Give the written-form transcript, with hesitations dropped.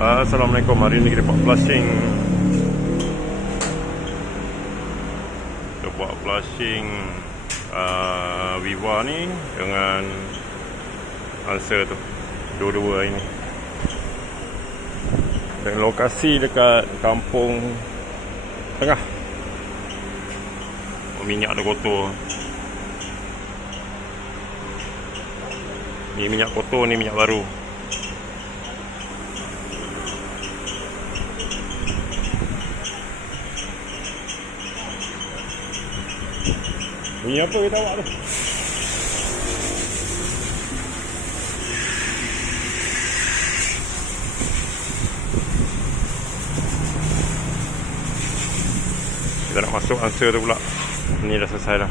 Assalamualaikum. Hari ni kita buat flushing. Kita buat flushing Viva ni dengan Answer tu, dua-dua ini. Dan lokasi dekat kampung tengah. Minyak dah kotor. Ni minyak kotor, ni minyak baru. Bunyi apa kita awak tu? Kita nak masuk Answer tu pula. Ni dah selesai dah.